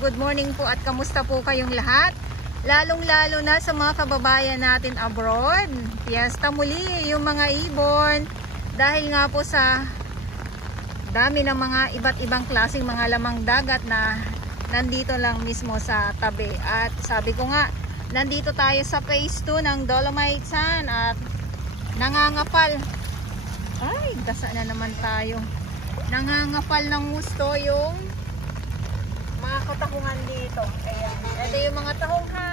good morning po at kamusta po kayong lahat? Lalong-lalo na sa mga kababayan natin abroad. Fiesta muli yung mga ibon. Dahil nga po sa dami ng mga iba't ibang klaseng mga lamang dagat na nandito lang mismo sa tabi. At sabi ko nga, nandito tayo sa phase 2 ng Dolomite Sand at nangangapal. Ay, dasa na naman tayo. Nangangapal ng gusto yung mga katahungan dito. Ayan. Ito yung mga tahong ha.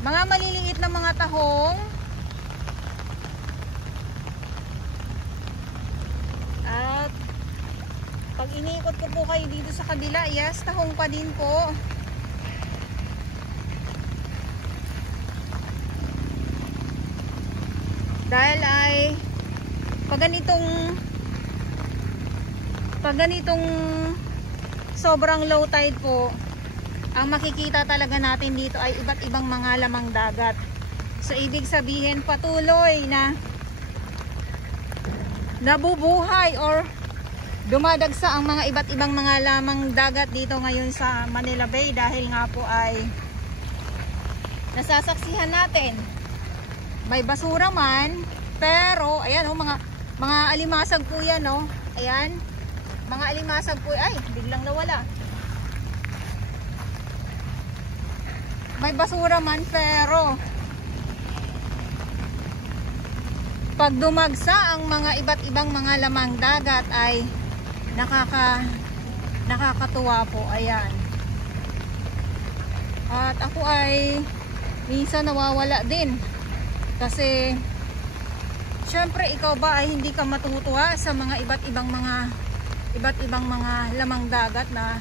Mga maliliit na mga tahong. At pag iniikot ko po kayo dito sa kabila, yes, tahong pa din po. Dahil ay pag ganitong sobrang low tide po, ang makikita talaga natin dito ay iba't ibang mga lamang dagat. So ibig sabihin patuloy na nabubuhay or dumadagsa ang mga iba't ibang mga lamang dagat dito ngayon sa Manila Bay, dahil nga po ay nasasaksihan natin may basura man, pero ayan oh, mga alimasag po yan oh. Ayan, mga alimasag po, ay biglang nawala. May basura man, pero pag dumagsa ang mga iba't ibang mga lamang dagat ay nakakatuwa po. Ayan. At ako ay minsan nawawala din kasi syempre ikaw ba ay hindi ka matutuwa sa mga iba't ibang mga lamang dagat na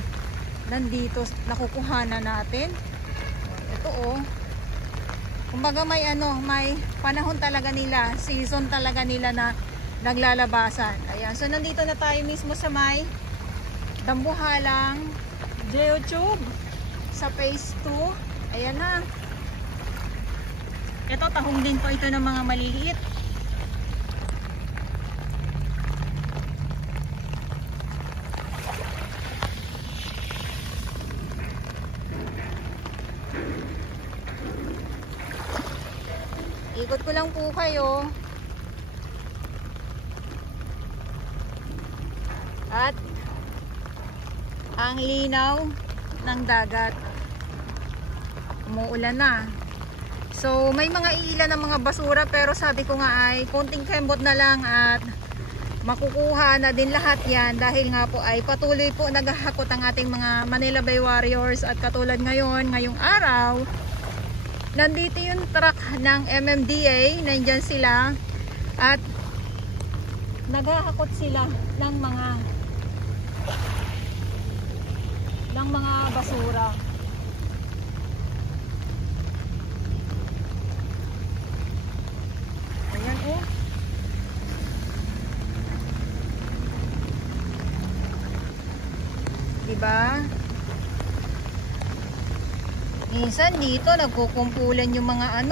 nandito nakukuhanan natin. Ito oh. Kumbaga may panahon talaga nila, season talaga nila na naglalabasan. Ayan, so nandito na tayo mismo sa may Dambuhalang Geotube sa phase 2. Ayan na. Ito tahong din po ito ng mga maliliit. Ikot ko lang po kayo. At ang linaw ng dagat. Umuulan na. So may mga ilan ng mga basura, pero sabi ko nga ay konting kembot na lang at makukuha na din lahat yan dahil nga po ay patuloy po naghahakot ang ating mga Manila Bay Warriors. At katulad ngayong araw, nandito yung truck ng MMDA, nandyan sila at naghahakot sila ng mga basura. Ayan oh. Diba? Minsan dito nagkukumpulan yung mga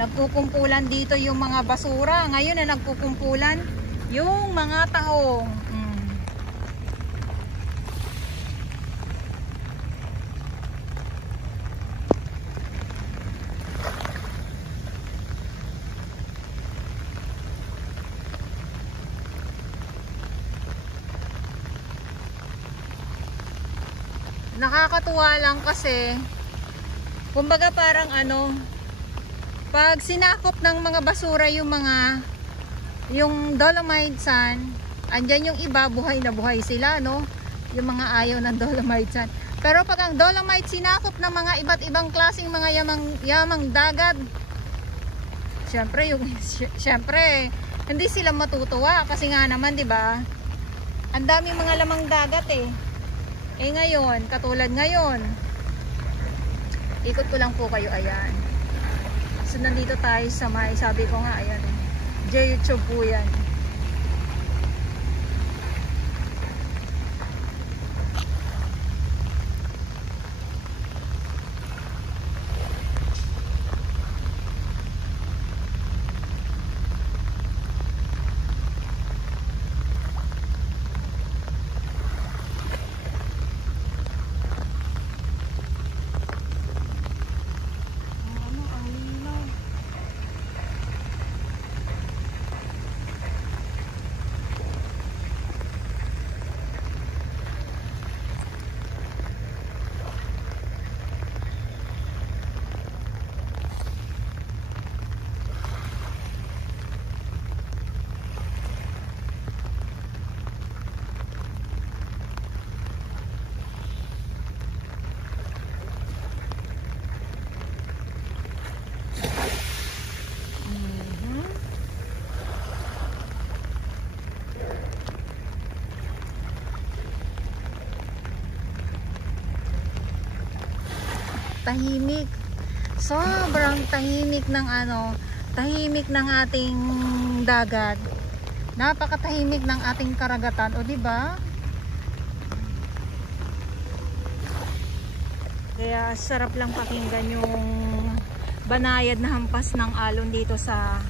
nagkukumpulan dito yung mga basura. Ngayon na nagkukumpulan yung mga tahong. Nakakatuwa lang kasi kumbaga parang pag sinakop ng mga basura yung dolomite sand, andyan yung iba buhay na buhay sila, no? Yung mga ayaw ng dolomite sand. Pero pag ang dolomite sinakop ng mga iba't ibang klaseng mga yamang dagat, syempre hindi sila matutuwa kasi nga naman, 'di ba? Ang daming mga lamang dagat eh. Ngayon, katulad ngayon, ikot ko lang po kayo, ayan. So, nandito tayo sa sabi ko nga, ayan, YouTube po yan. Tahimik, sobrang tahimik ng tahimik ng ating dagat, napakatahimik ng ating karagatan, o di ba? Kaya sarap lang pakinggan yung banayad na hampas ng alon dito sa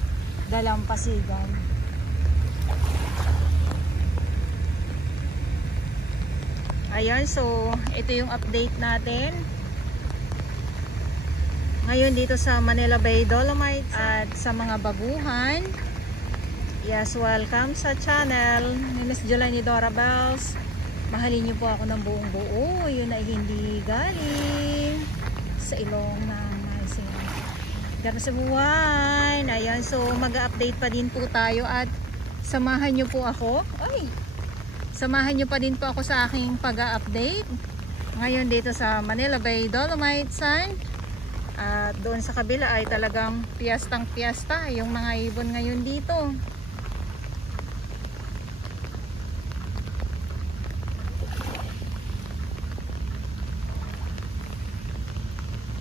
Dalampasigan. Ayan, so ito yung update natin ngayon dito sa Manila Bay Dolomites at sa mga baguhan. Yes, welcome sa channel ni Miss Jelani Dora Bells. Mahalin niyo po ako ng buong buo. Yun ay hindi galing sa ilong ng Masin. Pero sa buwan, ayan, so mag-update pa din po tayo at samahan niyo po ako. Samahan niyo pa din po ako sa aking pag-update ngayon dito sa Manila Bay Dolomites Sand. At doon sa kabila ay talagang piyestang piyesta yung mga ibon ngayon dito.